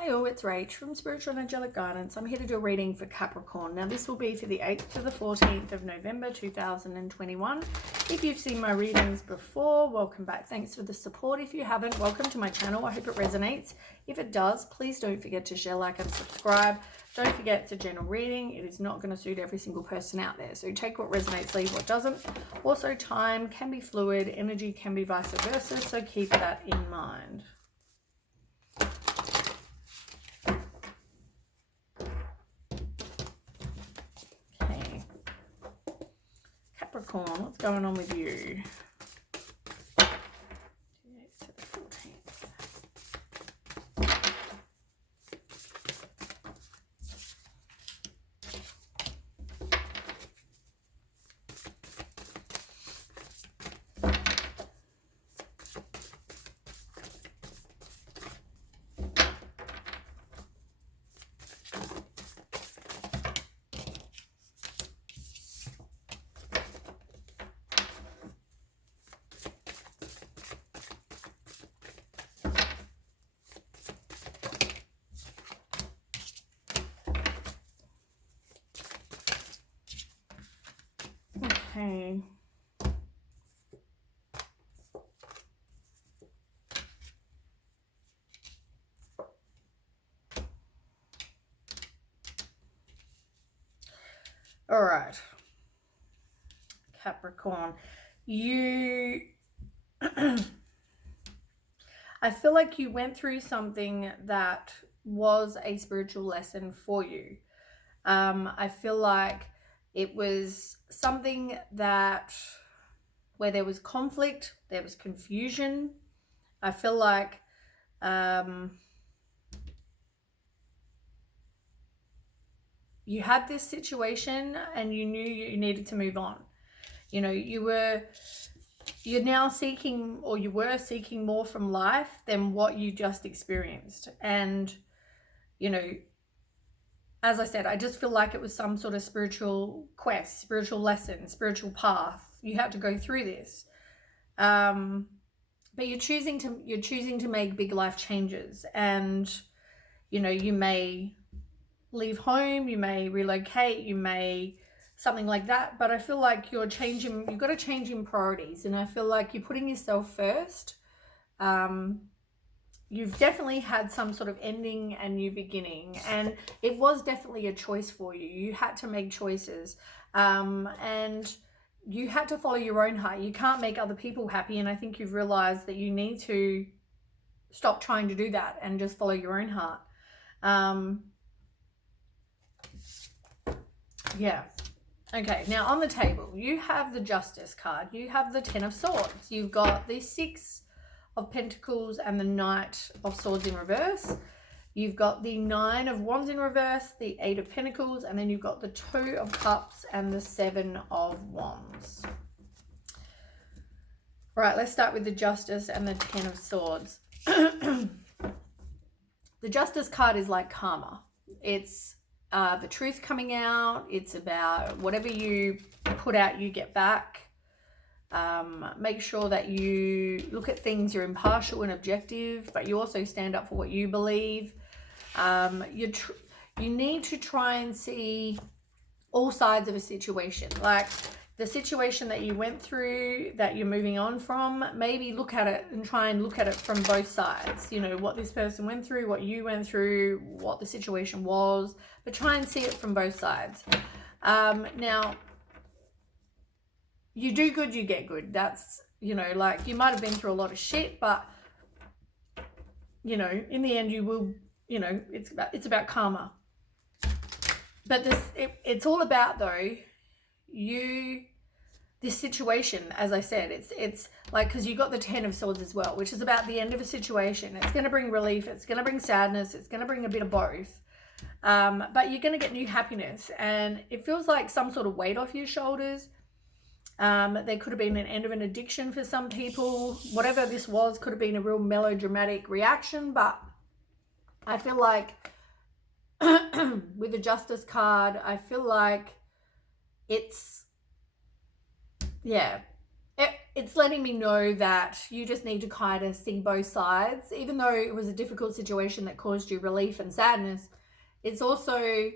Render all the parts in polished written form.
Hi all, it's Rach from Spiritual and Angelic Guidance. I'm here to do a reading for Capricorn. Now this will be for the 8th to the 14th of November 2021. If you've seen my readings before, welcome back. Thanks for the support. If you haven't, welcome to my channel. I hope it resonates. If it does, please don't forget to share, like, and subscribe. Don't forget it's a general reading. It is not going to suit every single person out there. So take what resonates, leave what doesn't. Also, time can be fluid. Energy can be vice versa. So keep that in mind. Capricorn, what's going on with you? Okay. All right. Capricorn, you I feel like you went through something that was a spiritual lesson for you. I feel like it was something that where there was conflict, there was confusion. I feel like you had this situation and you knew you needed to move on. You know, you're now seeking, or you were seeking, more from life than what you just experienced. And, you know, as I said, I just feel like it was some sort of spiritual quest, spiritual lesson, spiritual path. You had to go through this. But you're choosing to make big life changes. And, you know, you may leave home, you may relocate, you may something like that, but I feel like you've got to change in priorities, and I feel like you're putting yourself first. You've definitely had some sort of ending and new beginning, and it was definitely a choice for you. You had to make choices, and you had to follow your own heart. You can't make other people happy, and I think you've realized that you need to stop trying to do that and just follow your own heart. Yeah. Okay, now on the table, you have the Justice card. You have the Ten of Swords. You've got the Six of Pentacles and the Knight of Swords in reverse. You've got the Nine of Wands in reverse, the Eight of Pentacles, and then you've got the Two of Cups and the Seven of Wands. All right, let's start with the Justice and the Ten of Swords. The Justice card is like karma. It's the truth coming out. It's about whatever you put out, you get back. Make sure that you look at things, you're impartial and objective, but you also stand up for what you believe. You need to try and see all sides of a situation. Like the situation that you went through, that you're moving on from, maybe look at it and try and look at it from both sides. You know, what this person went through, what you went through, what the situation was, but try and see it from both sides. Now, you do good, you get good. That's, you know, like you might have been through a lot of shit, but, you know, in the end you will, you know, it's about karma. But it's all about, though, this situation, as I said, it's like, because you got the Ten of Swords as well, which is about the end of a situation. It's going to bring relief, it's going to bring sadness, it's going to bring a bit of both, but you're going to get new happiness, and it feels like some sort of weight off your shoulders. There could have been an end of an addiction for some people. Whatever this was could have been a real melodramatic reaction, but I feel like with the Justice card, I feel like it's, yeah, it's letting me know that you just need to kind of see both sides. Even though it was a difficult situation that caused you relief and sadness, it's also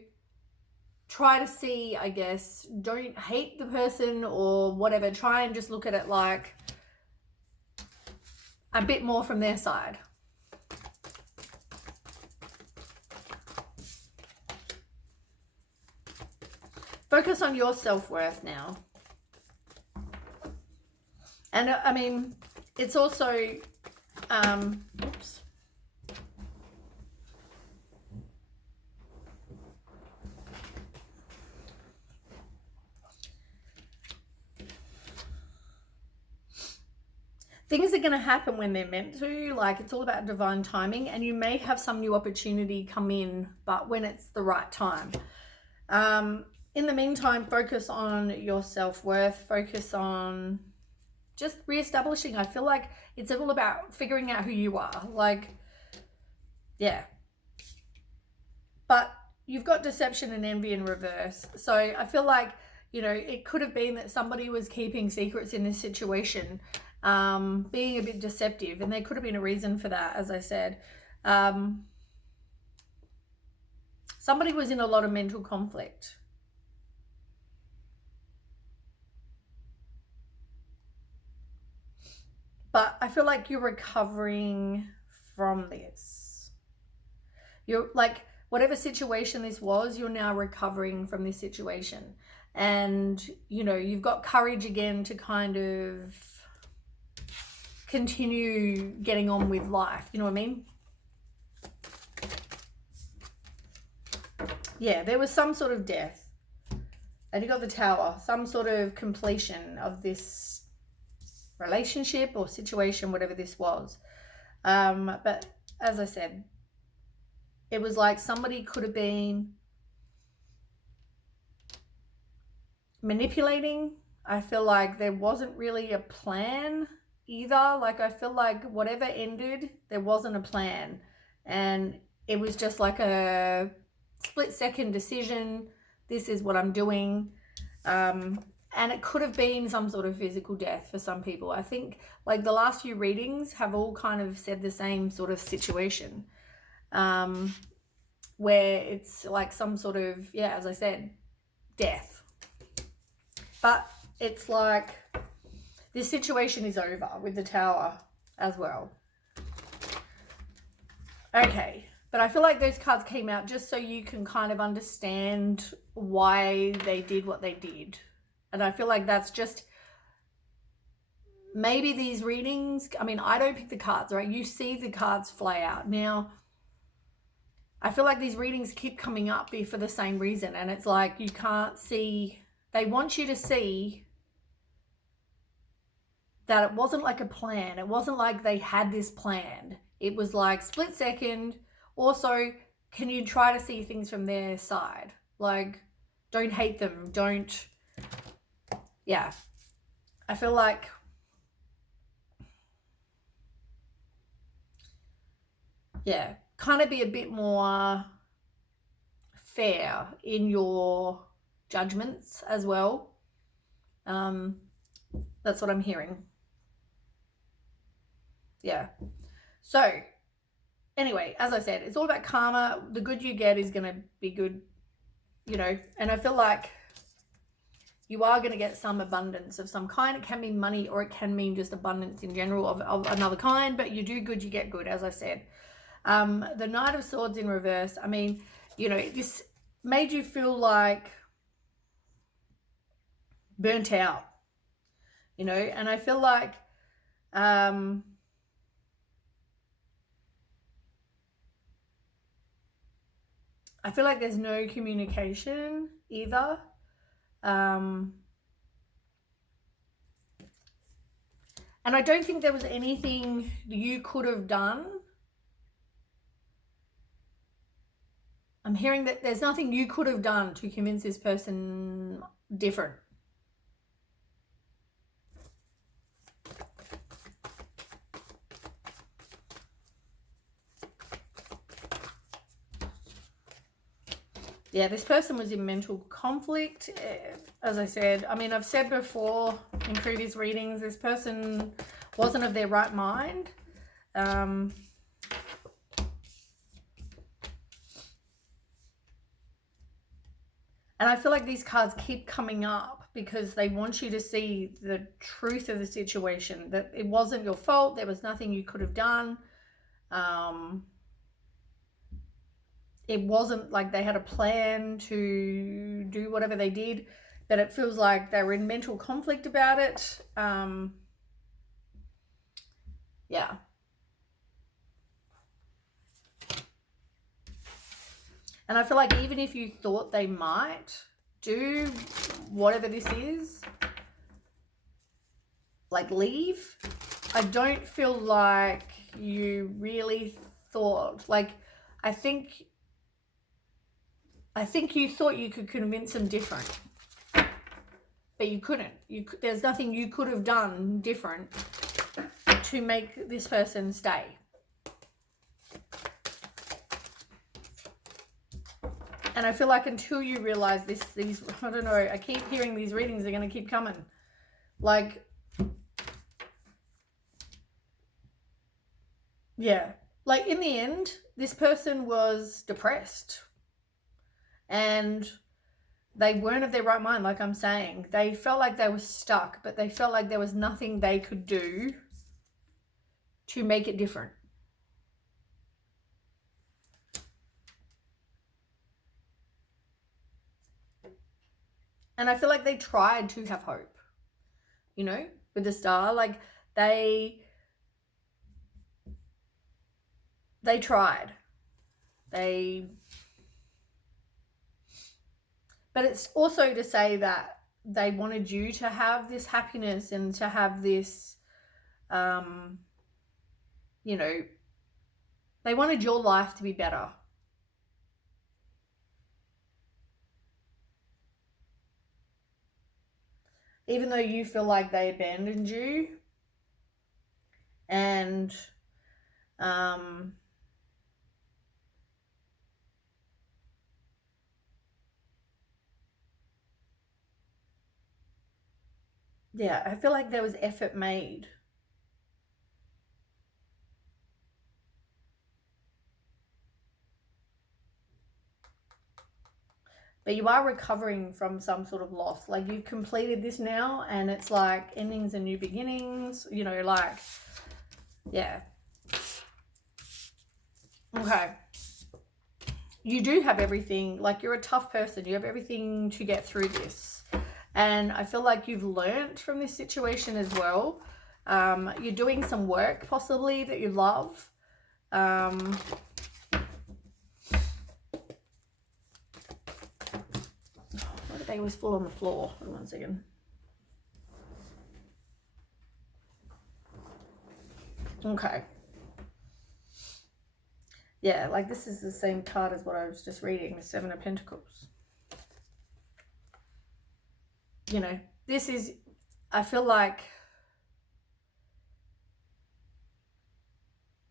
try to see, I guess, don't hate the person or whatever. Try and just look at it like a bit more from their side. Focus on your self-worth now. And I mean, it's also, oops. Things are going to happen when they're meant to. Like, it's all about divine timing, and you may have some new opportunity come in, but when it's the right time. In the meantime, focus on your self-worth. Focus on just reestablishing. I feel like it's all about figuring out who you are. Like, yeah. But you've got deception and envy in reverse. So I feel like, you know, it could have been that somebody was keeping secrets in this situation, being a bit deceptive, and there could have been a reason for that, as I said. Somebody was in a lot of mental conflict. But I feel like you're recovering from this. You're like, whatever situation this was, you're now recovering from this situation. And, you know, you've got courage again to kind of continue getting on with life. You know what I mean? Yeah, there was some sort of death. And you got the Tower, some sort of completion of this relationship or situation, whatever this was. But as I said, it was like somebody could have been manipulating. I feel like there wasn't really a plan either. Like, I feel like whatever ended, there wasn't a plan, and it was just like a split-second decision. This is what I'm doing. And it could have been some sort of physical death for some people. I think like the last few readings have all kind of said the same sort of situation, where it's like some sort of, yeah, as I said, death. But it's like this situation is over with the Tower as well. Okay, but I feel like those cards came out just so you can kind of understand why they did what they did. And I feel like that's just, maybe these readings, I mean, I don't pick the cards, right? You see the cards fly out. Now, I feel like these readings keep coming up for the same reason. And it's like, you can't see, they want you to see that it wasn't like a plan. It wasn't like they had this planned. It was like split second. Also, can you try to see things from their side? Like, don't hate them. Don't, yeah. I feel like, yeah, kind of be a bit more fair in your judgments as well. That's what I'm hearing. Yeah. So anyway, as I said, it's all about karma. The good you get is going to be good, you know, and I feel like you are going to get some abundance of some kind. It can mean money, or it can mean just abundance in general of another kind, but you do good, you get good, as I said. The Knight of Swords in reverse, I mean, you know, this made you feel like burnt out, you know, and I feel like I feel like there's no communication either. And I don't think there was anything you could have done. I'm hearing that there's nothing you could have done to convince this person different. Yeah, this person was in mental conflict. As I said, I mean, I've said before, in previous readings. This person wasn't of their right mind. And I feel like these cards keep coming up because they want you to see the truth of the situation, that it wasn't your fault. There was nothing you could have done. It wasn't like they had a plan to do whatever they did, but it feels like they were in mental conflict about it. Yeah. And I feel like even if you thought they might do whatever this is, like leave, I don't feel like you really thought, like, I think you thought you could convince them different, but you couldn't. There's nothing you could have done different to make this person stay. And I feel like until you realize these, I don't know, I keep hearing these readings are going to keep coming. Like, yeah. Like, in the end, this person was depressed. And they weren't of their right mind, like I'm saying. They felt like they were stuck, but they felt like there was nothing they could do to make it different. And I feel like they tried to have hope, you know, with the star. Like, they tried. But it's also to say that they wanted you to have this happiness and to have this, you know, they wanted your life to be better. Even though you feel like they abandoned you. And yeah, I feel like there was effort made. But you are recovering from some sort of loss. Like, you've completed this now, and it's like endings and new beginnings, you know, like, yeah. Okay. You do have everything. Like, you're a tough person. You have everything to get through this. And I feel like you've learned from this situation as well. You're doing some work possibly that you love. They was full on the floor. Hold on 1 second. Okay. Yeah, like this is the same card as what I was just reading, the Seven of Pentacles. You know, this is, I feel like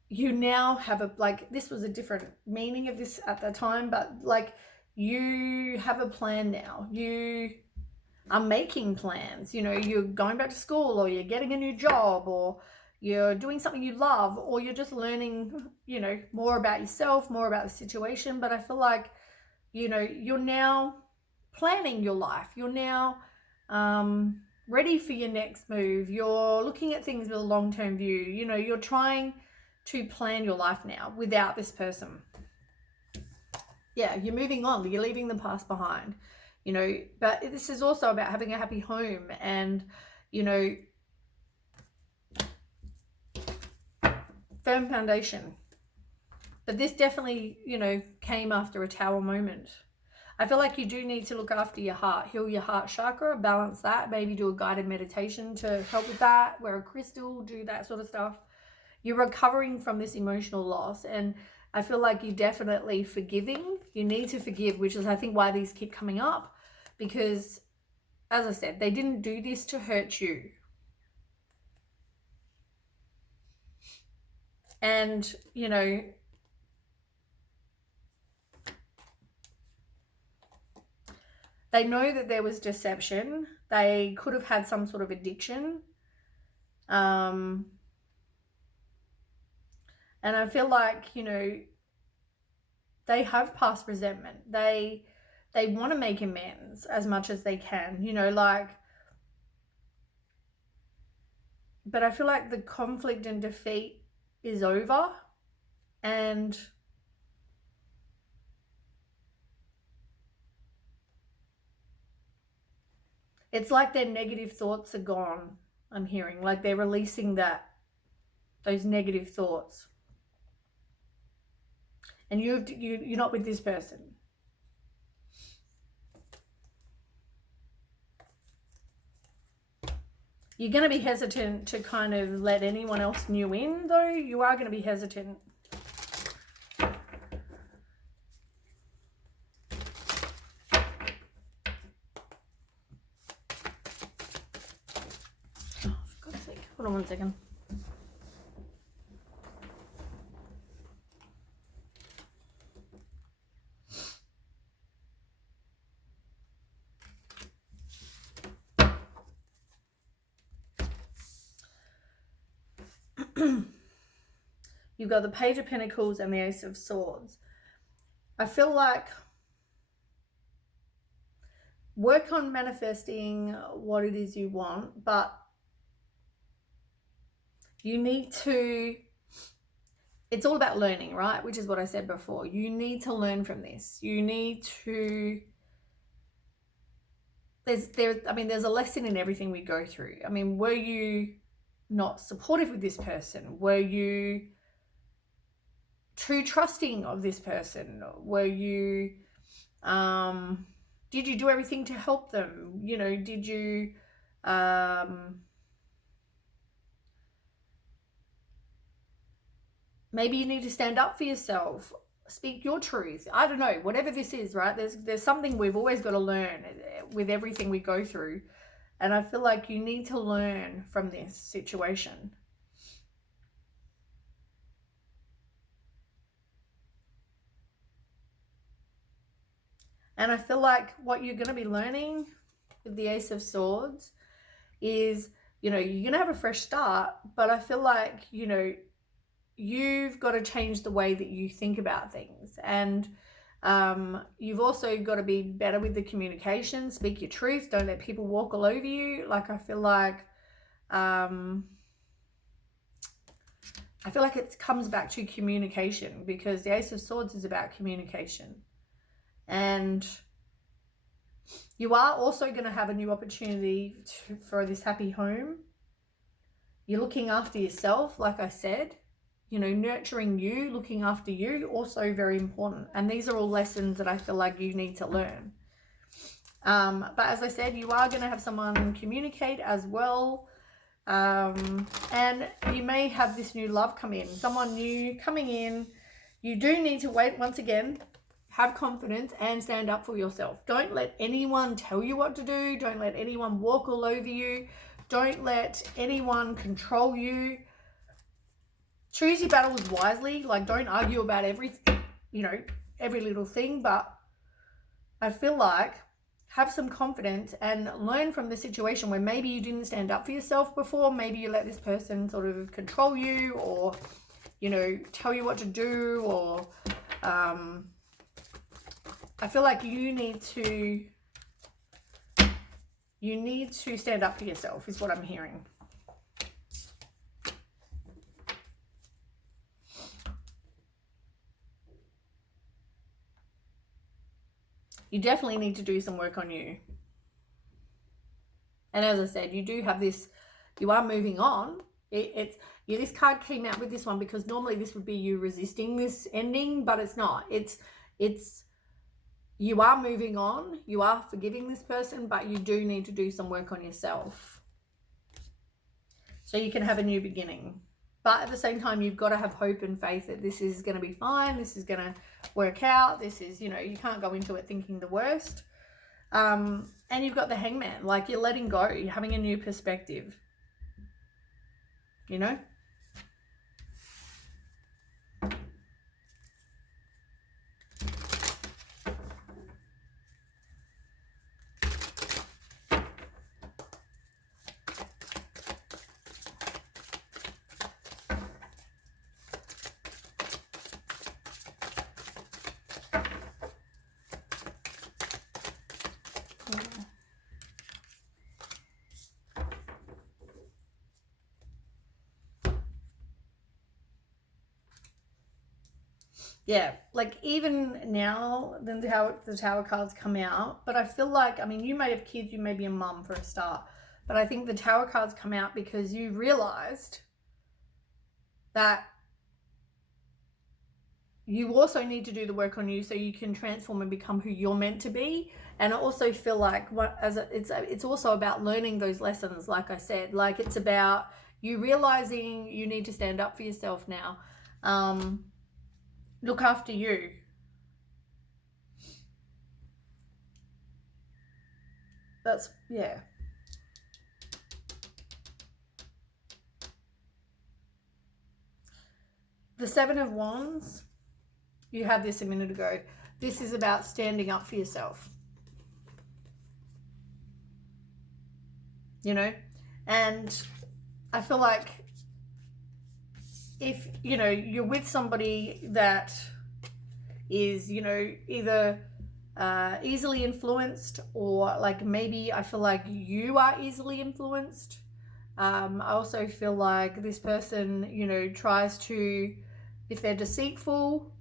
you now have a, like, this was a different meaning of this at the time, but like, you have a plan now. You are making plans. You know, you're going back to school, or you're getting a new job, or you're doing something you love, or you're just learning, you know, more about yourself, more about the situation. But I feel like, you know, you're now planning your life. You're now ready for your next move. You're looking at things with a long-term view. You know, you're trying to plan your life now without this person. Yeah, you're moving on. You're leaving the past behind, you know. But this is also about having a happy home and, you know, firm foundation. But this definitely, you know, came after a Tower moment. I feel like you do need to look after your heart, heal your heart chakra, balance that, maybe do a guided meditation to help with that, wear a crystal, do that sort of stuff. You're recovering from this emotional loss, and I feel like you're definitely forgiving. You need to forgive, which is, I think, why these keep coming up, because, as I said, they didn't do this to hurt you. And, you know, they know that there was deception. They could have had some sort of addiction. And I feel like, you know, they have past resentment. They want to make amends as much as they can, you know, like, but I feel like the conflict and defeat is over, and it's like their negative thoughts are gone. I'm hearing like they're releasing those negative thoughts. And you're not with this person. You're going to be hesitant to kind of let anyone else new in, though. You are going to be hesitant. Oh, for God's sake. Hold on one second. You've got the Page of Pentacles and the Ace of Swords. I feel like work on manifesting what it is you want, but you need to, it's all about learning, right? Which is what I said before. You need to learn from this. You need to, there's a lesson in everything we go through. I mean, were you not supportive with this person? Were you too trusting of this person? Were you, did you do everything to help them? You know, did you, maybe you need to stand up for yourself, speak your truth. I don't know, whatever this is, right? There's something we've always got to learn with everything we go through. And I feel like you need to learn from this situation. And I feel like what you're going to be learning with the Ace of Swords is, you know, you're going to have a fresh start, but I feel like, you know, you've got to change the way that you think about things. And you've also got to be better with the communication, speak your truth, don't let people walk all over you. Like, I feel like it comes back to communication, because the Ace of Swords is about communication. And you are also going to have a new opportunity for this happy home. You're looking after yourself, like I said. You know, nurturing you, looking after you, also very important. And these are all lessons that I feel like you need to learn. But as I said, you are going to have someone communicate as well. And you may have this new love come in, someone new coming in. You do need to wait, once again, have confidence and stand up for yourself. Don't let anyone tell you what to do. Don't let anyone walk all over you. Don't let anyone control you. Choose your battles wisely. Like, don't argue about everything, you know, every little thing. But I feel like have some confidence and learn from the situation where maybe you didn't stand up for yourself before. Maybe you let this person sort of control you, or, you know, tell you what to do, or I feel like you need to stand up for yourself, is what I'm hearing. You definitely need to do some work on you. And as I said, you do have this, you are moving on. This card came out with this one because normally this would be you resisting this ending, but it's not. It's you are moving on, you are forgiving this person, but you do need to do some work on yourself so you can have a new beginning. But at the same time, you've got to have hope and faith that this is going to be fine, this is going to work out, this is, you know, you can't go into it thinking the worst. And you've got the Hangman, like you're letting go, you're having a new perspective, you know? Yeah, like even now, then the tower cards come out, but I feel like, I mean, you may have kids, you may be a mum for a start, but I think the tower cards come out because you realized that you also need to do the work on you so you can transform and become who you're meant to be. And I also feel like it's also about learning those lessons. Like I said, like it's about you realizing you need to stand up for yourself now. Look after you. That's, yeah. The Seven of Wands, you had this a minute ago. This is about standing up for yourself. You know? And I feel like if, you know, you're with somebody that is, you know, either easily influenced, or like maybe I feel like you are easily influenced. I also feel like this person, you know, tries to, if they're deceitful,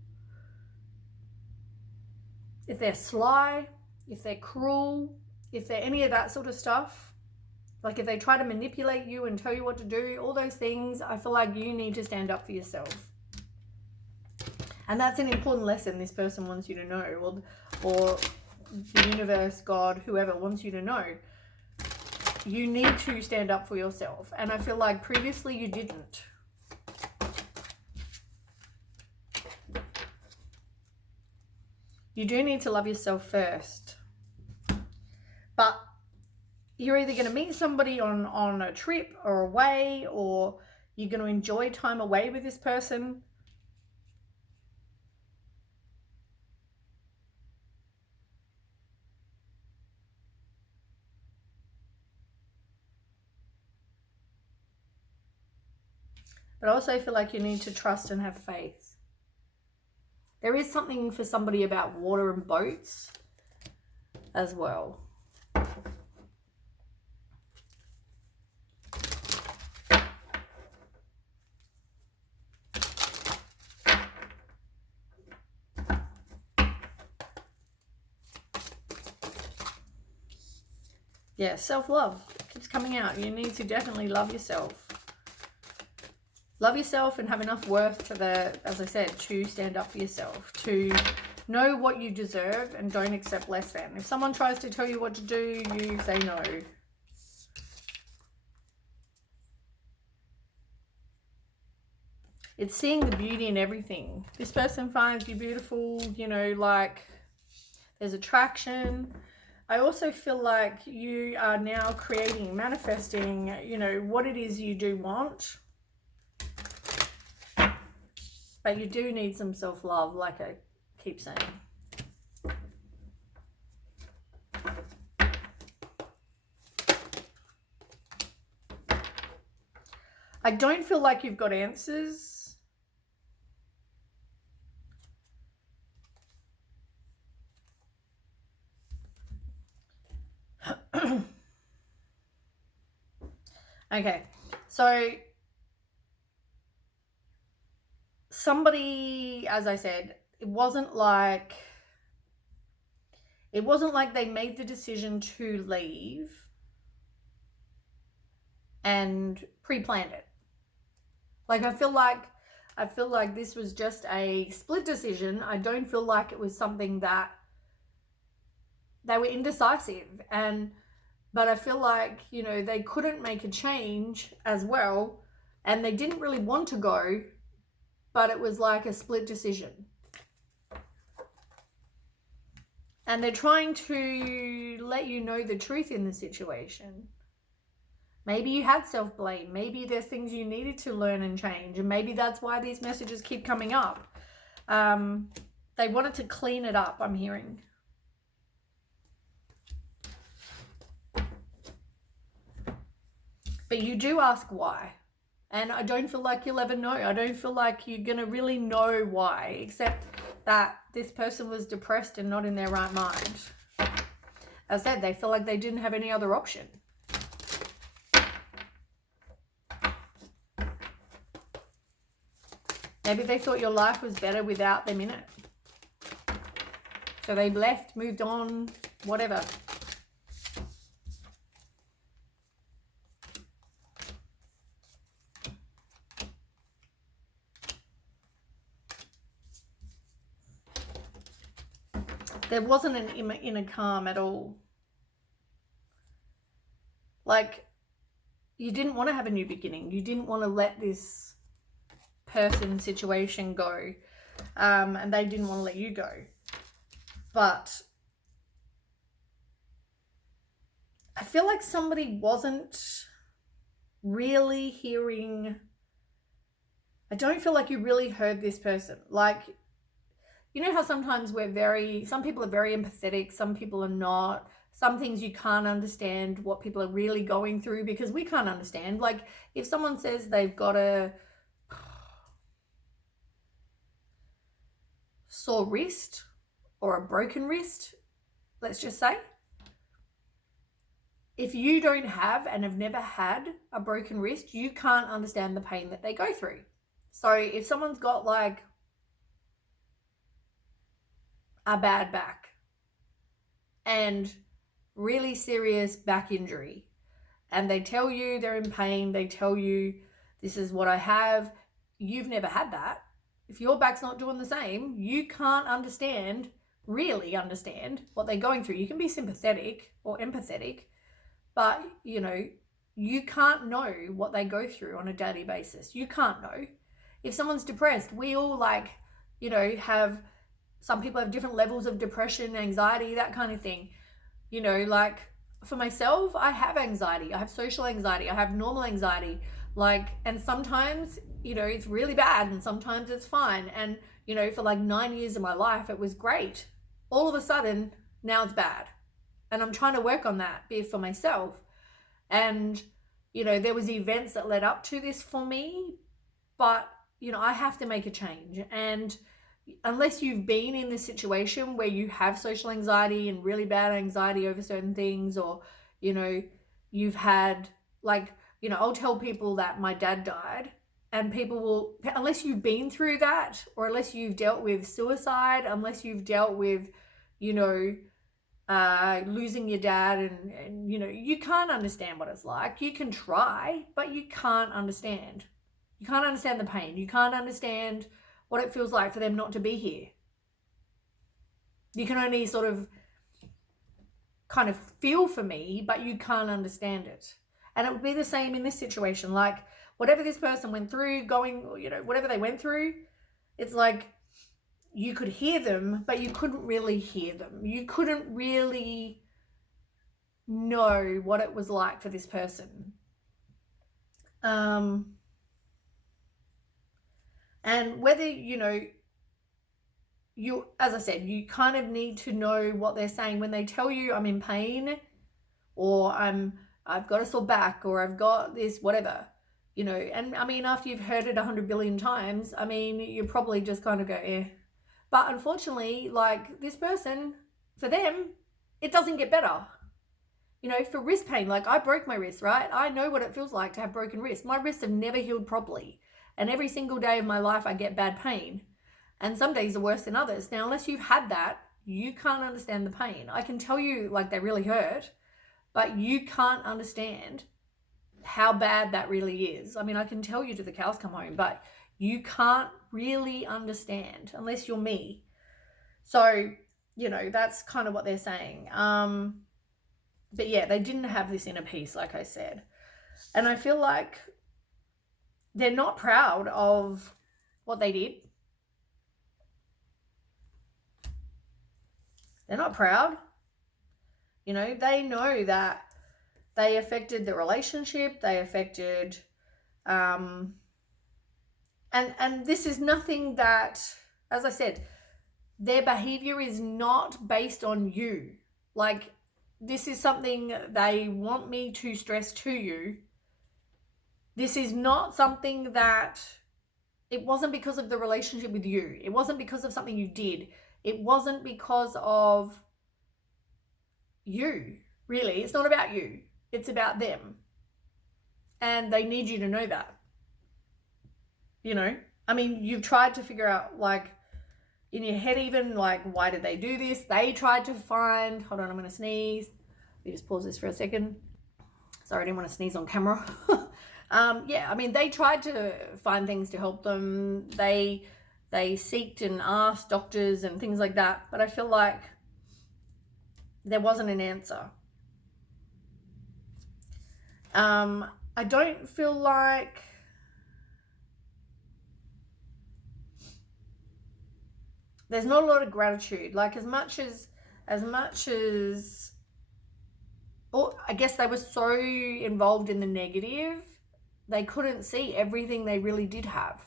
if they're sly, if they're cruel, if they're any of that sort of stuff, like if they try to manipulate you and tell you what to do, all those things, I feel like you need to stand up for yourself. And that's an important lesson this person wants you to know, or the universe, God, whoever wants you to know. You need to stand up for yourself. And I feel like previously you didn't. You do need to love yourself first. But you're either going to meet somebody on a trip or away, or you're going to enjoy time away with this person. But I also feel like you need to trust and have faith. There is something for somebody about water and boats as well. Yeah, self-love keeps coming out. You need to definitely love yourself. Love yourself and have enough worth to as I said, to stand up for yourself, to know what you deserve and don't accept less than. If someone tries to tell you what to do, you say no. It's seeing the beauty in everything. This person finds you beautiful, you know, like there's attraction. I also feel like you are now creating, manifesting, you know, what it is you do want. But you do need some self-love, like I keep saying. I don't feel like you've got answers. Okay, so somebody, as I said, it wasn't like they made the decision to leave and pre-planned it. Like I feel like this was just a split decision. I don't feel like it was something that they were indecisive, but I feel like, you know, they couldn't make a change as well, and they didn't really want to go, but it was like a split decision. And they're trying to let you know the truth in the situation. Maybe you had self-blame. Maybe there's things you needed to learn and change, and maybe that's why these messages keep coming up. They wanted to clean it up, I'm hearing. But you do ask why. And I don't feel like you'll ever know. I don't feel like you're going to really know why, except that this person was depressed and not in their right mind. As I said, they feel like they didn't have any other option. Maybe they thought your life was better without them in it. So they left, moved on, whatever. There wasn't an inner calm at all. Like, you didn't want to have a new beginning. You didn't want to let this person situation go. And they didn't want to let you go. But I feel like somebody wasn't really hearing. I don't feel like you really heard this person. Like, you know how sometimes some people are very empathetic, some people are not. Some things you can't understand what people are really going through because we can't understand. Like, if someone says they've got a sore wrist or a broken wrist, let's just say, if you don't have and have never had a broken wrist, you can't understand the pain that they go through. So if someone's got like a bad back and really serious back injury, and they tell you they're in pain, they tell you this is what I have, you've never had that. If your back's not doing the same, you can't really understand what they're going through. You can be sympathetic or empathetic, but you can't know what they go through on a daily basis. You can't know. If someone's depressed, we all have, some people have different levels of depression, anxiety, that kind of thing. Like for myself, I have anxiety. I have social anxiety. I have normal anxiety. And sometimes, it's really bad and sometimes it's fine. And, for like 9 years of my life, it was great. All of a sudden, now it's bad. And I'm trying to work on that, be it for myself. And, there was events that led up to this for me, but, I have to make a change. And unless you've been in this situation where you have social anxiety and really bad anxiety over certain things, or, you've had I'll tell people that my dad died, and people will, unless you've been through that, or unless you've dealt with suicide, unless you've dealt with, losing your dad and you can't understand what it's like. You can try, but you can't understand. You can't understand the pain. You can't understand what it feels like for them not to be here. You can only sort of kind of feel for me, but you can't understand it. And it would be the same in this situation. Like, whatever this person went through, whatever they went through, it's like you could hear them, but you couldn't really hear them. You couldn't really know what it was like for this person. And whether, you, as I said, you kind of need to know what they're saying when they tell you I'm in pain, or I've got a sore back, or I've got this, whatever, and I mean, after you've heard it 100 billion times, I mean, you probably just kind of go, eh. But unfortunately, like this person, for them, it doesn't get better. For wrist pain, like I broke my wrist, right? I know what it feels like to have broken wrists. My wrists have never healed properly. And every single day of my life, I get bad pain. And some days are worse than others. Now, unless you've had that, you can't understand the pain. I can tell you, like, they really hurt, but you can't understand how bad that really is. I mean, I can tell you till the cows come home, but you can't really understand unless you're me. So, that's kind of what they're saying. But yeah, they didn't have this inner peace, like I said. And I feel like they're not proud of what they did. They're not proud. They know that they affected the relationship, they affected, and this is nothing that, as I said, their behavior is not based on you. Like, this is something they want me to stress to you. This is not something that, it wasn't because of the relationship with you. It wasn't because of something you did. It wasn't because of you, really. It's not about you. It's about them. And they need you to know that. I mean, you've tried to figure out, like, in your head even, like, why did they do this? They tried to find, hold on, I'm going to sneeze. Let me just pause this for a second. Sorry, I didn't want to sneeze on camera. Yeah, I mean, they tried to find things to help them. They seeked and asked doctors and things like that. But I feel like there wasn't an answer. I don't feel like there's not a lot of gratitude. Like, as much as or I guess they were so involved in the negative, they couldn't see everything they really did have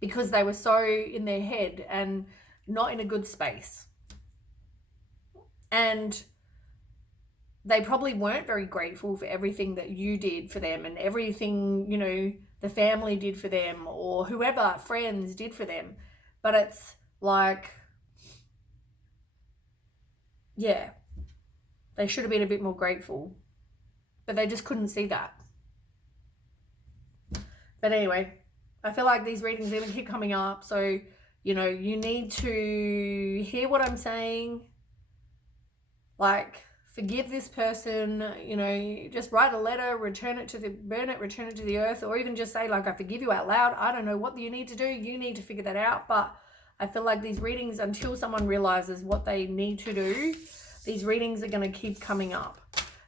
because they were so in their head and not in a good space. And they probably weren't very grateful for everything that you did for them and everything, you know, the family did for them or whoever, friends did for them. But it's like, yeah, they should have been a bit more grateful, but they just couldn't see that. But anyway, I feel like these readings even keep coming up. So, you know, you need to hear what I'm saying. Like, forgive this person, you know, just write a letter, burn it, return it to the earth, or even just say, like, I forgive you out loud. I don't know what you need to do. You need to figure that out. But I feel like these readings, until someone realizes what they need to do, these readings are going to keep coming up.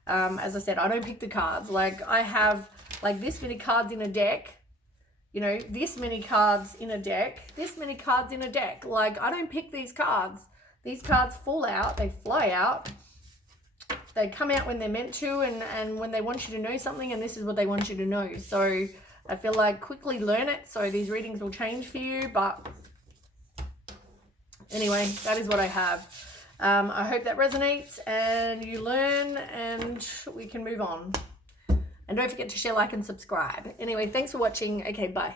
As I said, I don't pick the cards. Like, I have like this many cards in a deck, you know, this many cards in a deck, this many cards in a deck. Like, I don't pick these cards. These cards fall out, they fly out. They come out when they're meant to and when they want you to know something, and this is what they want you to know. So I feel like quickly learn it so these readings will change for you. But anyway, that is what I have. I hope that resonates and you learn and we can move on. And don't forget to share, like, and subscribe. Anyway, thanks for watching. Okay, bye.